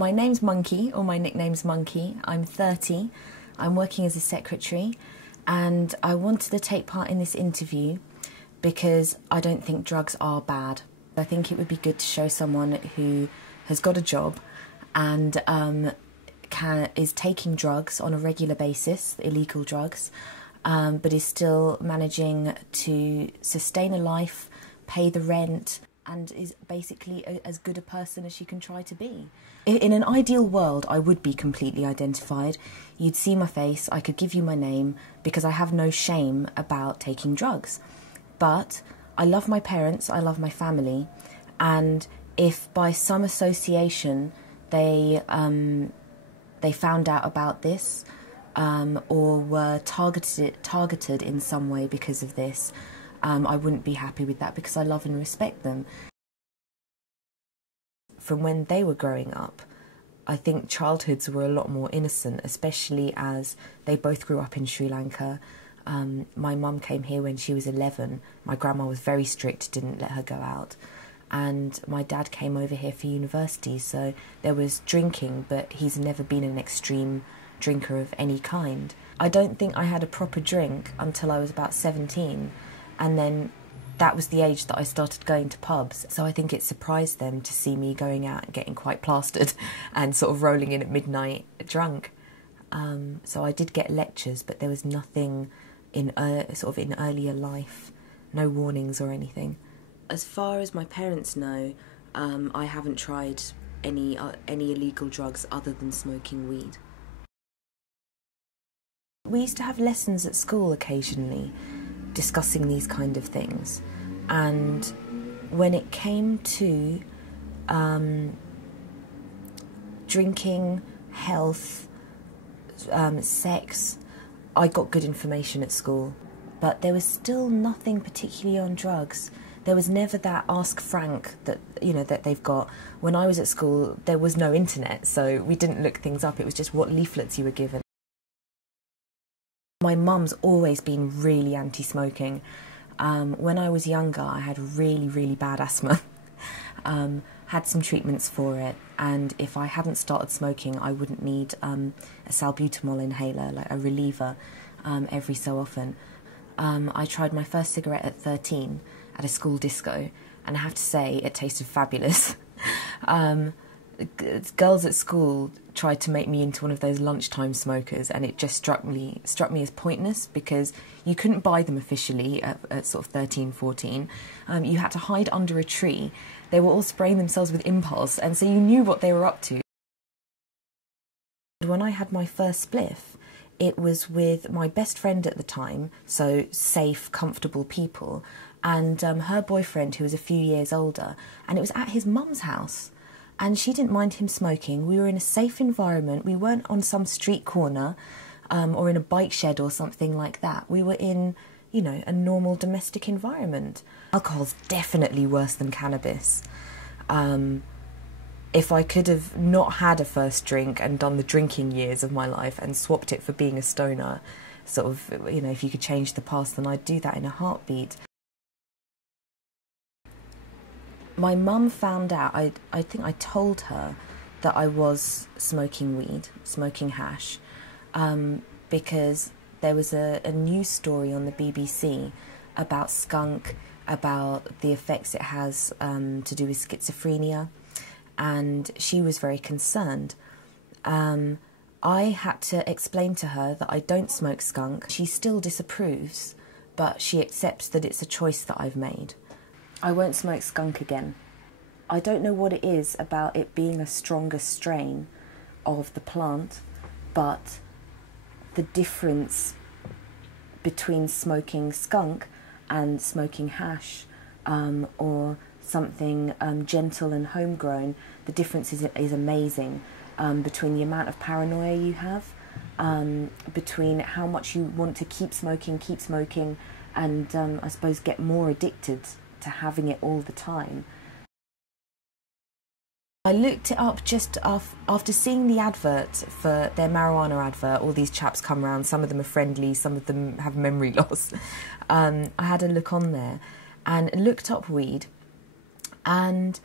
My name's Monkee, or my nickname's Monkee. I'm 30. I'm working as a secretary, and I wanted to take part in this interview because I don't think drugs are bad. I think it would be good to show someone who has got a job and is taking drugs on a regular basis, illegal drugs, but is still managing to sustain a life, pay the rent, and is basically as good a person as she can try to be. In an ideal world, I would be completely identified. You'd see my face, I could give you my name, because I have no shame about taking drugs. But I love my parents, I love my family, and if by some association they found out about this, or were targeted in some way because of this, I wouldn't be happy with that, because I love and respect them. From when they were growing up, I think childhoods were a lot more innocent, especially as they both grew up in Sri Lanka. My mum came here when she was 11. My grandma was very strict, didn't let her go out. And my dad came over here for university, so there was drinking, but he's never been an extreme drinker of any kind. I don't think I had a proper drink until I was about 17, and then that was the age that I started going to pubs. So I think it surprised them to see me going out and getting quite plastered and sort of rolling in at midnight drunk. So I did get lectures, but there was nothing in earlier life, no warnings or anything. As far as my parents know, I haven't tried any illegal drugs other than smoking weed. We used to have lessons at school occasionally discussing these kind of things, and when it came to drinking, health, sex, I got good information at school, but there was still nothing particularly on drugs. There was never that Ask Frank that they've got. When I was at school, there was no internet, so we didn't look things up. It was just what leaflets you were given. My mum's always been really anti-smoking. When I was younger, I had really, really bad asthma. Had some treatments for it, and if I hadn't started smoking, I wouldn't need a salbutamol inhaler, like a reliever, every so often. I tried my first cigarette at 13 at a school disco, and I have to say it tasted fabulous. Girls at school tried to make me into one of those lunchtime smokers, and it just struck me as pointless, because you couldn't buy them officially at sort of 13, 14. You had to hide under a tree. They were all spraying themselves with impulse, and so you knew what they were up to. When I had my first spliff, it was with my best friend at the time, so safe, comfortable people, and her boyfriend, who was a few years older, and it was at his mum's house. And she didn't mind him smoking. We were in a safe environment. We weren't on some street corner or in a bike shed or something like that. We were in, a normal domestic environment. Alcohol's definitely worse than cannabis. If I could have not had a first drink and done the drinking years of my life and swapped it for being a stoner, if you could change the past, then I'd do that in a heartbeat. My mum found out, I think I told her that I was smoking weed, smoking hash, because there was a news story on the BBC about skunk, about the effects it has to do with schizophrenia, and she was very concerned. I had to explain to her that I don't smoke skunk. She still disapproves, but she accepts that it's a choice that I've made. I won't smoke skunk again. I don't know what it is about it being a stronger strain of the plant, but the difference between smoking skunk and smoking hash, or something gentle and homegrown, the difference is amazing, between the amount of paranoia you have, between how much you want to keep smoking, and I suppose get more addicted to having it all the time. I looked it up just after seeing the advert for their marijuana advert. All these chaps come round, some of them are friendly, some of them have memory loss. I had a look on there and looked up weed, and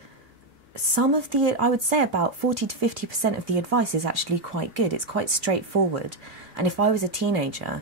I would say about 40 to 50% of the advice is actually quite good. It's quite straightforward. And if I was a teenager,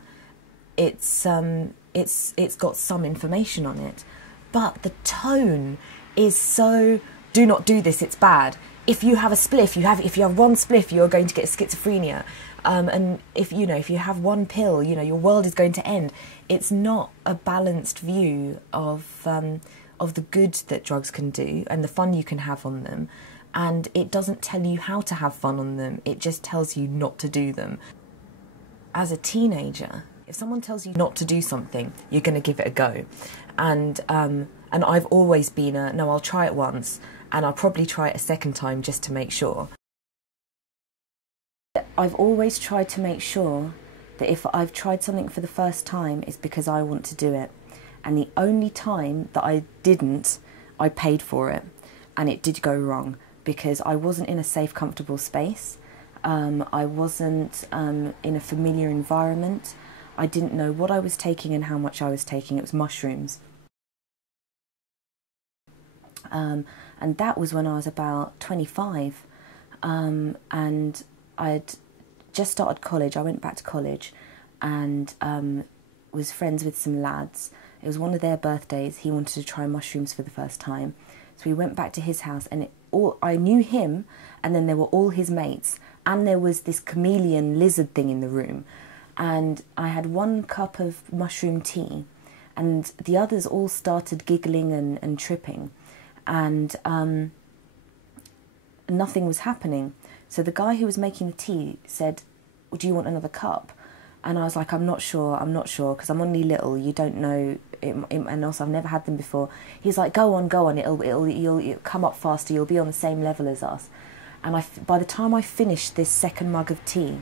it's got some information on it. But the tone is so, do not do this, it's bad. If you have a spliff, if you have one spliff, you're going to get schizophrenia. And if you have one pill, your world is going to end. It's not a balanced view of the good that drugs can do and the fun you can have on them. And it doesn't tell you how to have fun on them. It just tells you not to do them. As a teenager, if someone tells you not to do something, you're going to give it a go. And I've always been no, I'll try it once, and I'll probably try it a second time just to make sure. I've always tried to make sure that if I've tried something for the first time, it's because I want to do it. And the only time that I didn't, I paid for it. And it did go wrong because I wasn't in a safe, comfortable space. I wasn't in a familiar environment. I didn't know what I was taking and how much I was taking. It was mushrooms. And that was when I was about 25. And I'd just started college. I went back to college and was friends with some lads. It was one of their birthdays. He wanted to try mushrooms for the first time. So we went back to his house and I knew him, and then there were all his mates. And there was this chameleon lizard thing in the room. And I had 1 cup of mushroom tea and the others all started giggling and tripping. And nothing was happening. So the guy who was making the tea said, well, do you want another cup? And I was like, I'm not sure, because I'm only little, you don't know, and also I've never had them before. He's like, go on, you'll come up faster, you'll be on the same level as us. And by the time I finished this second mug of tea,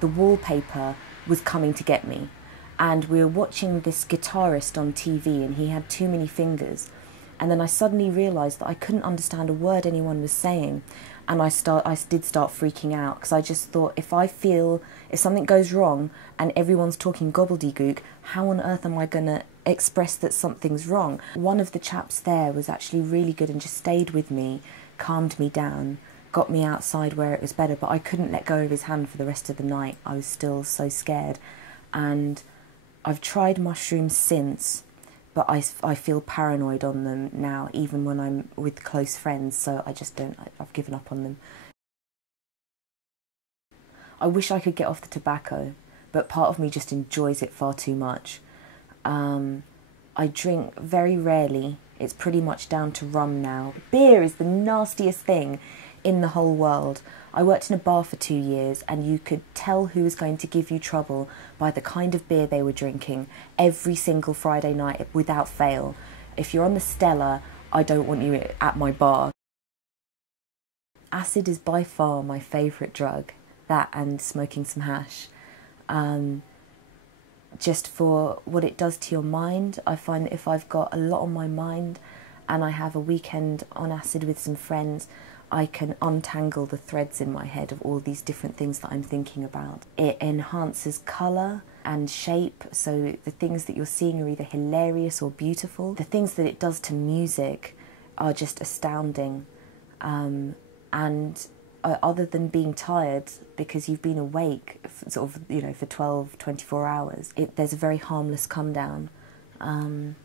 the wallpaper was coming to get me. And we were watching this guitarist on TV, and he had too many fingers. And then I suddenly realised that I couldn't understand a word anyone was saying. And I did start freaking out, because I just thought, if something goes wrong and everyone's talking gobbledygook, how on earth am I going to express that something's wrong? One of the chaps there was actually really good and just stayed with me, calmed me down, got me outside where it was better, but I couldn't let go of his hand for the rest of the night. I was still so scared. And I've tried mushrooms since, but I feel paranoid on them now, even when I'm with close friends, so I've given up on them. I wish I could get off the tobacco, but part of me just enjoys it far too much. I drink very rarely. It's pretty much down to rum now. Beer is the nastiest thing in the whole world. I worked in a bar for 2 years, and you could tell who was going to give you trouble by the kind of beer they were drinking every single Friday night without fail. If you're on the Stella, I don't want you at my bar. Acid is by far my favourite drug, that and smoking some hash. Just for what it does to your mind. I find that if I've got a lot on my mind and I have a weekend on acid with some friends, I can untangle the threads in my head of all these different things that I'm thinking about. It enhances colour and shape, so the things that you're seeing are either hilarious or beautiful. The things that it does to music are just astounding. Other than being tired because you've been awake for 12, 24 hours, there's a very harmless come down. And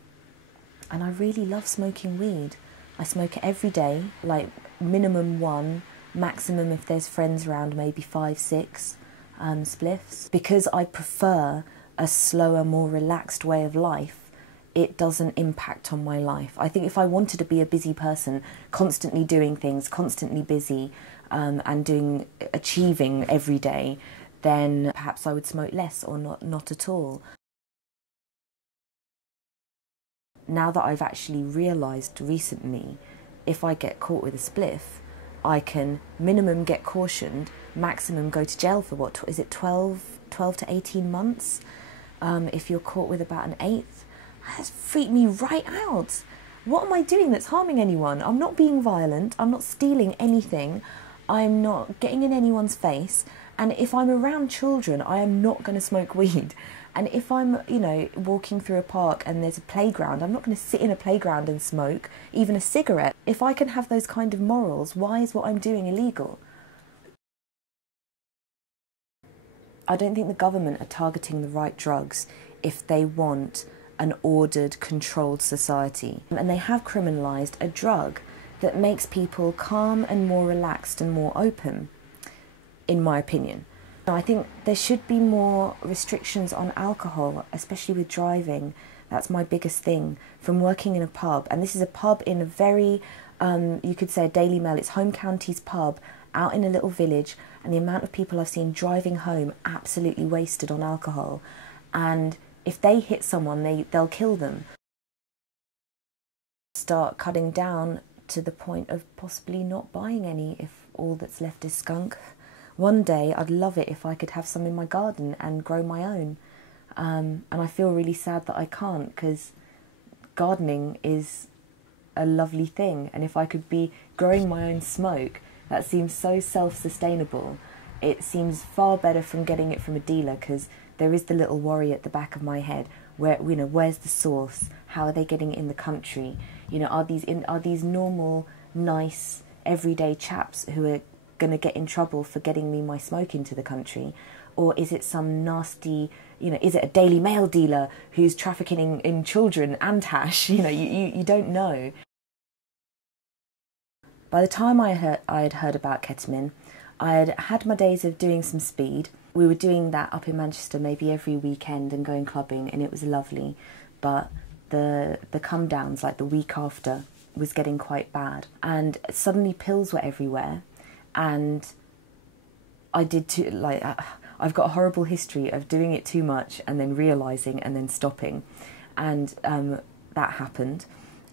I really love smoking weed. I smoke it every day, like minimum 1, maximum if there's friends around, maybe 5, 6 spliffs. Because I prefer a slower, more relaxed way of life, it doesn't impact on my life. I think if I wanted to be a busy person, constantly doing things, constantly busy, and achieving every day, then perhaps I would smoke less or not at all. Now that I've actually realised recently, if I get caught with a spliff, I can minimum get cautioned, maximum go to jail for 12 to 18 months? If you're caught with about an 1/8, that's freaked me right out. What am I doing that's harming anyone? I'm not being violent, I'm not stealing anything, I'm not getting in anyone's face, and if I'm around children, I am not going to smoke weed. And if I'm, you know, walking through a park and there's a playground, I'm not going to sit in a playground and smoke, even a cigarette. If I can have those kind of morals, why is what I'm doing illegal? I don't think the government are targeting the right drugs if they want an ordered, controlled society. And they have criminalised a drug that makes people calm and more relaxed and more open, in my opinion. I think there should be more restrictions on alcohol, especially with driving. That's my biggest thing. From working in a pub, and this is a pub in a very, you could say a Daily Mail, it's Home Counties pub, out in a little village, and the amount of people I've seen driving home absolutely wasted on alcohol. And if they hit someone, they'll kill them. Start cutting down to the point of possibly not buying any if all that's left is skunk. One day I'd love it if I could have some in my garden and grow my own. And I feel really sad that I can't, because gardening is a lovely thing. And if I could be growing my own smoke, that seems so self-sustainable. It seems far better from getting it from a dealer, because there is the little worry at the back of my head. Where, you know, where's the source? How are they getting it in the country? You know, are these normal, nice, everyday chaps who are going to get in trouble for getting me my smoke into the country? Or is it some nasty, you know, is it a Daily Mail dealer who's trafficking in children and hash? You know, you don't know. By the time I had heard about ketamine, I had had my days of doing some speed. We were doing that up in Manchester maybe every weekend and going clubbing, and it was lovely. But the come downs, like the week after, was getting quite bad. And suddenly pills were everywhere, and I did too, like, I've got a horrible history of doing it too much and then realising and then stopping. And that happened.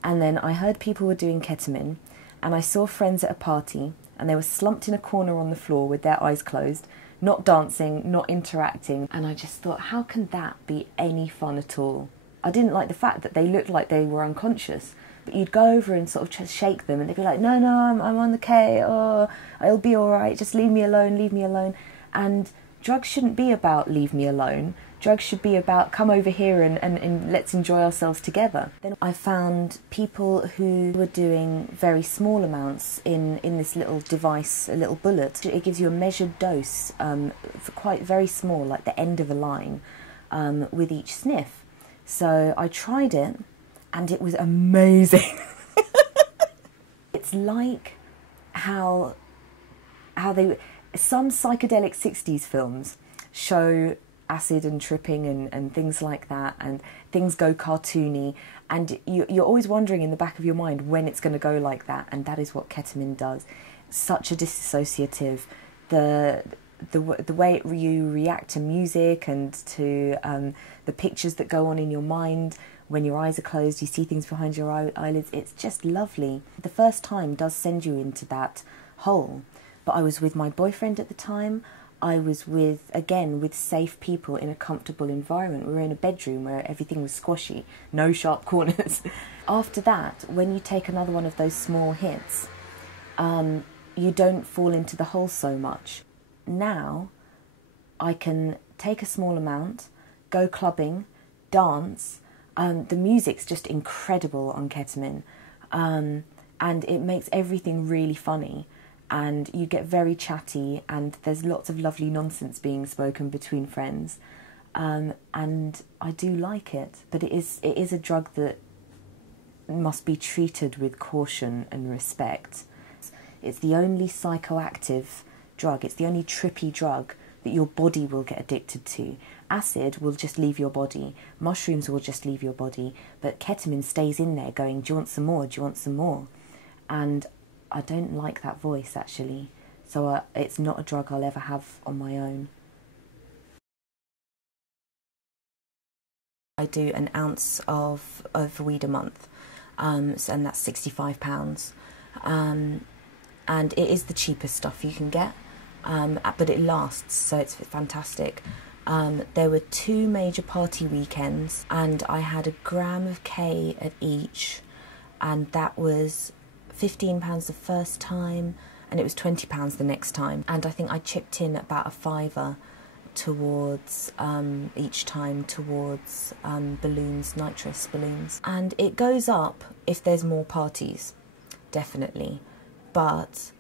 And then I heard people were doing ketamine, and I saw friends at a party, and they were slumped in a corner on the floor with their eyes closed, not dancing, not interacting. And I just thought, how can that be any fun at all? I didn't like the fact that they looked like they were unconscious. But you'd go over and sort of just shake them, and they'd be like, no, I'm on the K, oh, it'll be all right, just leave me alone, leave me alone. And drugs shouldn't be about leave me alone. Drugs should be about come over here and let's enjoy ourselves together. Then I found people who were doing very small amounts in this little device, a little bullet. It gives you a measured dose, for quite very small, like the end of a line, with each sniff. So I tried it, and it was amazing. It's like how some psychedelic 60s films show acid and tripping and things like that, and things go cartoony, and you're always wondering in the back of your mind when it's going to go like that, and that is what ketamine does. Such a dissociative. The way you react to music and to the pictures that go on in your mind when your eyes are closed, you see things behind your eyelids. It's just lovely. The first time does send you into that hole. But I was with my boyfriend at the time. I was with safe people in a comfortable environment. We were in a bedroom where everything was squashy, no sharp corners. After that, when you take another one of those small hits, you don't fall into the hole so much. Now, I can take a small amount, go clubbing, dance. The music's just incredible on ketamine, and it makes everything really funny. And you get very chatty, and there's lots of lovely nonsense being spoken between friends, and I do like it. But it is a drug that must be treated with caution and respect. It's the only psychoactive drug. It's the only trippy drug that your body will get addicted to. Acid will just leave your body. Mushrooms will just leave your body. But ketamine stays in there going, do you want some more? Do you want some more? And I don't like that voice, actually. So it's not a drug I'll ever have on my own. I do an ounce of weed a month, and that's £65. And it is the cheapest stuff you can get, but it lasts, so it's fantastic. There were 2 major party weekends, and I had a gram of K at each, and that was £15 the first time, and it was £20 the next time. And I think I chipped in about a £5 towards each time towards balloons, nitrous balloons, and it goes up if there's more parties, definitely. But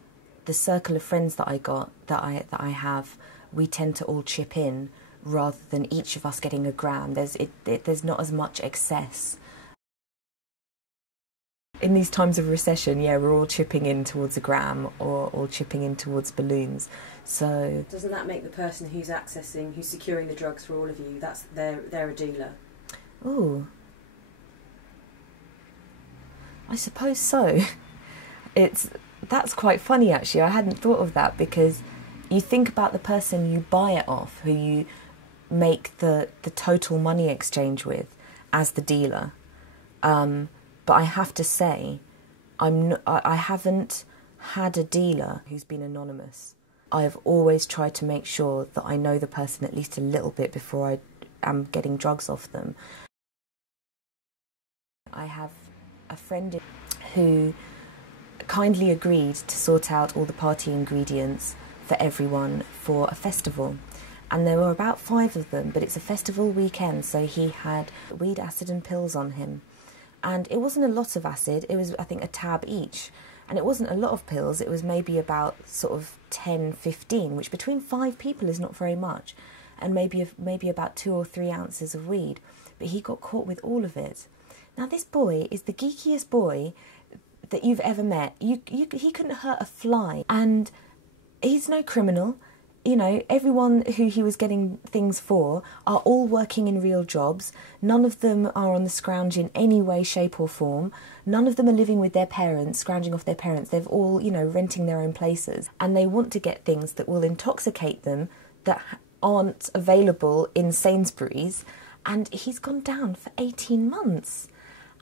the circle of friends that I have, we tend to all chip in rather than each of us getting a gram. There's not as much excess. In these times of recession, yeah, we're all chipping in towards a gram or all chipping in towards balloons. So doesn't that make the person who's securing the drugs for all of you, they're a dealer? Ooh, I suppose so. That's quite funny actually. I hadn't thought of that, because you think about the person you buy it off, who you make the total money exchange with, as the dealer. But I have to say, I haven't had a dealer who's been anonymous. I have always tried to make sure that I know the person at least a little bit before I am getting drugs off them. I have a friend who kindly agreed to sort out all the party ingredients for everyone for a festival. And there were about 5 of them, but it's a festival weekend, so he had weed, acid and pills on him. And it wasn't a lot of acid, it was, I think, a tab each. And it wasn't a lot of pills, it was maybe about sort of 10, 15, which between 5 people is not very much. And maybe about 2 or 3 ounces of weed. But he got caught with all of it. Now this boy is the geekiest boy that you've ever met. He couldn't hurt a fly. And he's no criminal. You know, everyone who he was getting things for are all working in real jobs. None of them are on the scrounge in any way, shape or form. None of them are living with their parents, scrounging off their parents. They've all, you know, renting their own places. And they want to get things that will intoxicate them that aren't available in Sainsbury's. And he's gone down for 18 months.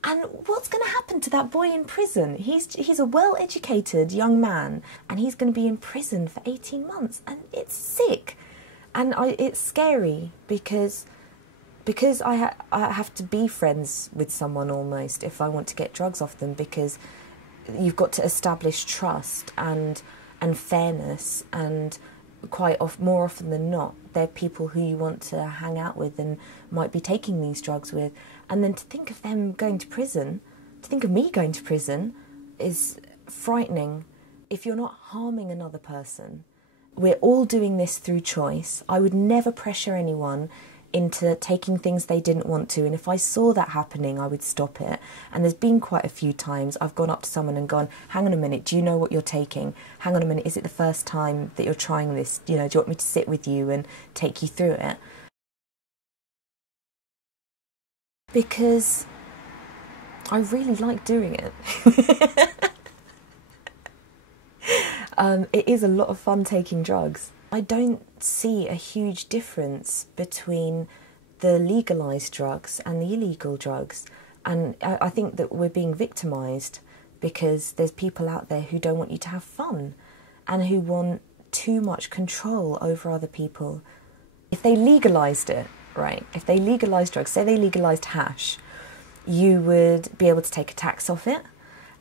And what's going to happen to that boy in prison? He's a well-educated young man, and he's going to be in prison for 18 months, and it's sick, and it's scary because I have to be friends with someone almost if I want to get drugs off them, because you've got to establish trust and fairness, and more often than not, they're people who you want to hang out with and might be taking these drugs with. And then to think of them going to prison, to think of me going to prison, is frightening. If you're not harming another person, we're all doing this through choice. I would never pressure anyone into taking things they didn't want to, and if I saw that happening, I would stop it. And there's been quite a few times I've gone up to someone and gone, hang on a minute, do you know what you're taking? Hang on a minute, is it the first time that you're trying this? You know, do you want me to sit with you and take you through it? Because I really like doing it. It is a lot of fun taking drugs. I don't see a huge difference between the legalised drugs and the illegal drugs. And I think that we're being victimised because there's people out there who don't want you to have fun and who want too much control over other people. If they legalised it, right, if they legalised drugs, say they legalised hash, you would be able to take a tax off it,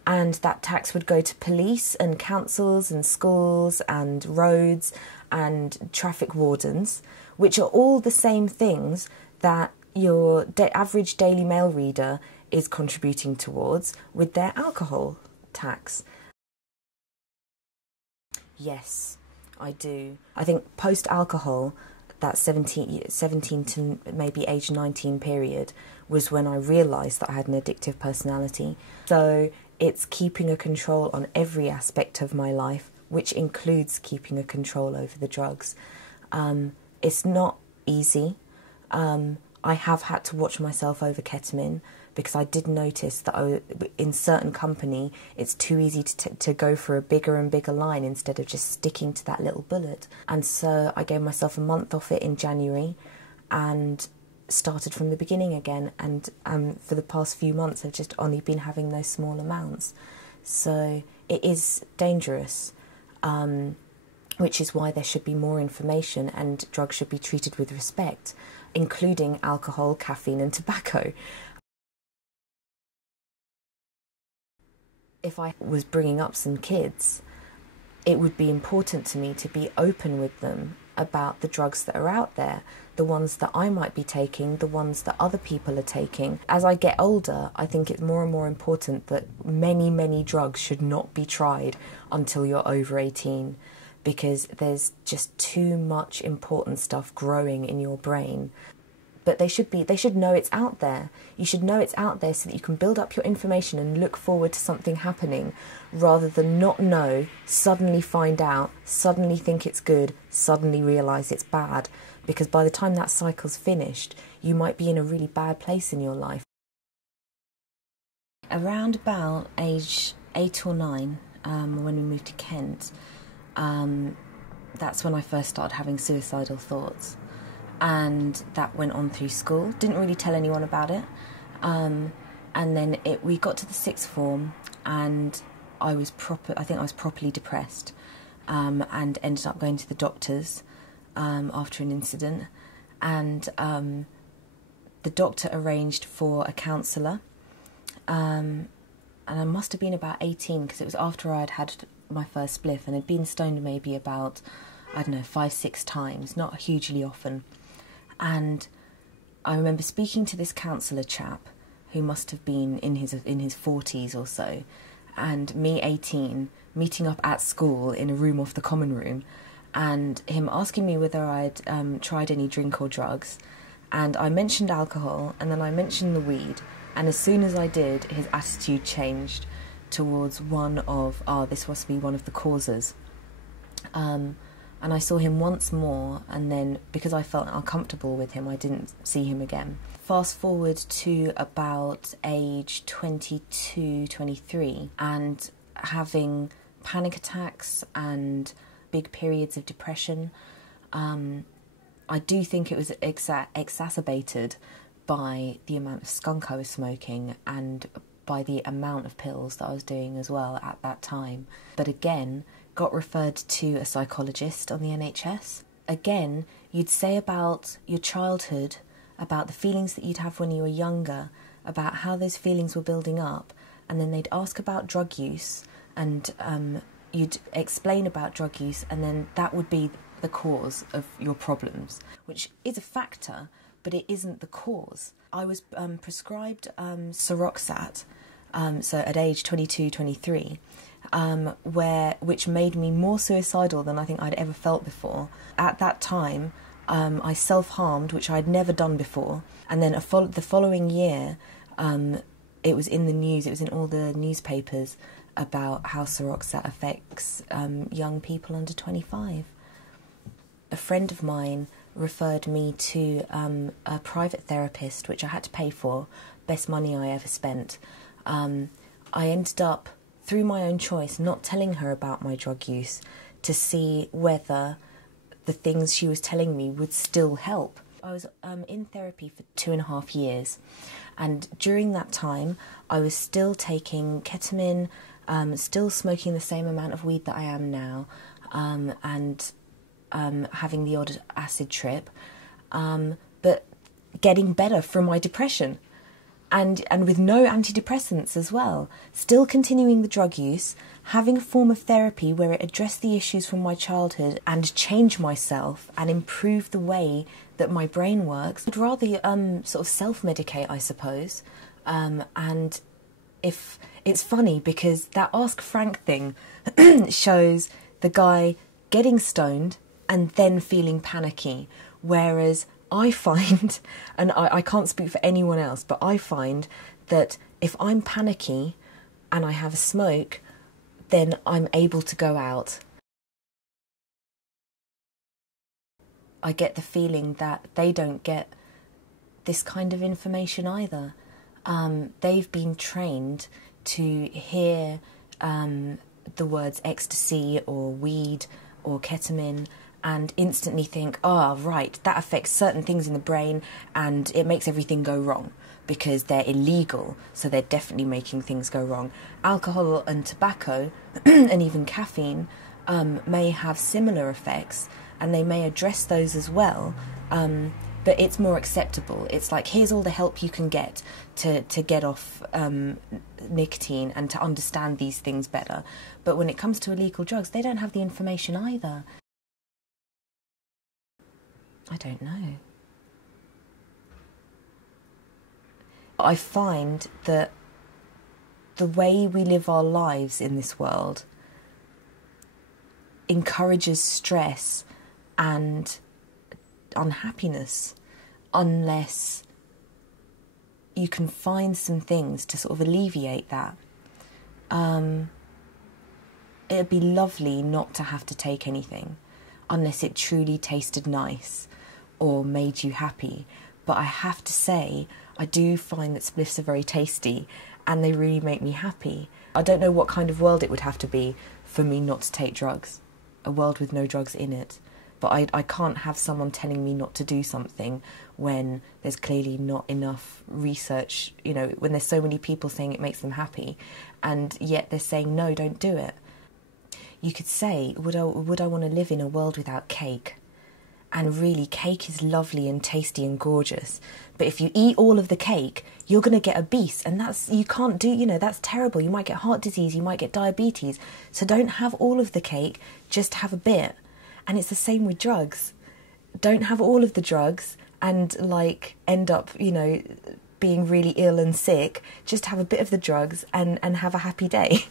and that tax would go to police and councils and schools and roads and traffic wardens, which are all the same things that your average Daily Mail reader is contributing towards with their alcohol tax. Yes, I do. I think post-alcohol, that 17 to maybe age 19 period was when I realised that I had an addictive personality. So it's keeping a control on every aspect of my life, which includes keeping a control over the drugs. It's not easy. I have had to watch myself over ketamine because I did notice that in certain company it's too easy to go for a bigger and bigger line instead of just sticking to that little bullet. And so I gave myself a month off it in January and started from the beginning again, and for the past few months I've just only been having those small amounts. So it is dangerous, which is why there should be more information and drugs should be treated with respect, including alcohol, caffeine and tobacco. If I was bringing up some kids, it would be important to me to be open with them about the drugs that are out there, the ones that I might be taking, the ones that other people are taking. As I get older, I think it's more and more important that many, many drugs should not be tried until you're over 18, because there's just too much important stuff growing in your brain. But they should know it's out there. You should know it's out there so that you can build up your information and look forward to something happening, rather than not know, suddenly find out, suddenly think it's good, suddenly realise it's bad. Because by the time that cycle's finished, you might be in a really bad place in your life. Around about age 8 or 9, when we moved to Kent, that's when I first started having suicidal thoughts. And that went on through school. Didn't really tell anyone about it. And then we got to the sixth form, and I think I was properly depressed, and ended up going to the doctors after an incident. And the doctor arranged for a counsellor. And I must have been about 18, because it was after I'd had my first spliff, and had been stoned maybe about, 5-6 times, not hugely often. And I remember speaking to this counsellor chap, who must have been in his 40s or so, and me, 18, meeting up at school in a room off the common room, and him asking me whether I'd tried any drink or drugs. And I mentioned alcohol, and then I mentioned the weed, and as soon as I did, his attitude changed towards one of, this must be one of the causes. And I saw him once more, and then, because I felt uncomfortable with him, I didn't see him again. Fast forward to about age 22, 23, and having panic attacks and big periods of depression. I do think it was exacerbated by the amount of skunk I was smoking, and by the amount of pills that I was doing as well at that time. But again, got referred to a psychologist on the NHS. Again, you'd say about your childhood, about the feelings that you'd have when you were younger, about how those feelings were building up, and then they'd ask about drug use, and you'd explain about drug use, and then that would be the cause of your problems, which is a factor, but it isn't the cause. I was prescribed Seroxat, so at age 22, 23, which made me more suicidal than I think I'd ever felt before. At that time, I self-harmed, which I'd never done before, and then the following year, it was in the news, it was in all the newspapers about how Seroxat affects young people under 25. A friend of mine referred me to a private therapist, which I had to pay for, best money I ever spent. I ended up, through my own choice, not telling her about my drug use to see whether the things she was telling me would still help. I was in therapy for 2.5 years, and during that time I was still taking ketamine, still smoking the same amount of weed that I am now, and having the odd acid trip, but getting better from my depression. And with no antidepressants as well. Still continuing the drug use, having a form of therapy where it addressed the issues from my childhood and changed myself and improved the way that my brain works. I'd rather sort of self-medicate, I suppose. And if it's funny, because that Ask Frank thing shows the guy getting stoned and then feeling panicky, whereas I find, and I can't speak for anyone else, but I find that if I'm panicky and I have a smoke, then I'm able to go out. I get the feeling that they don't get this kind of information either. They've been trained to hear the words ecstasy or weed or ketamine and instantly think, right, that affects certain things in the brain and it makes everything go wrong because they're illegal, so they're definitely making things go wrong. Alcohol and tobacco and even caffeine may have similar effects, and they may address those as well, but it's more acceptable. It's like, here's all the help you can get to get off nicotine and to understand these things better. But when it comes to illegal drugs, they don't have the information either. I don't know. I find that the way we live our lives in this world encourages stress and unhappiness unless you can find some things to sort of alleviate that. It'd be lovely not to have to take anything unless it truly tasted nice or made you happy. But I have to say, I do find that spliffs are very tasty and they really make me happy. I don't know what kind of world it would have to be for me not to take drugs. A world with no drugs in it. But I can't have someone telling me not to do something when there's clearly not enough research, you know, when there's so many people saying it makes them happy, and yet they're saying, no, don't do it. You could say, would I want to live in a world without cake? And really, cake is lovely and tasty and gorgeous. But if you eat all of the cake, you're going to get obese. And you can't do, you know, that's terrible. You might get heart disease, you might get diabetes. So don't have all of the cake, just have a bit. And it's the same with drugs. Don't have all of the drugs and, like, end up, you know, being really ill and sick. Just have a bit of the drugs and have a happy day.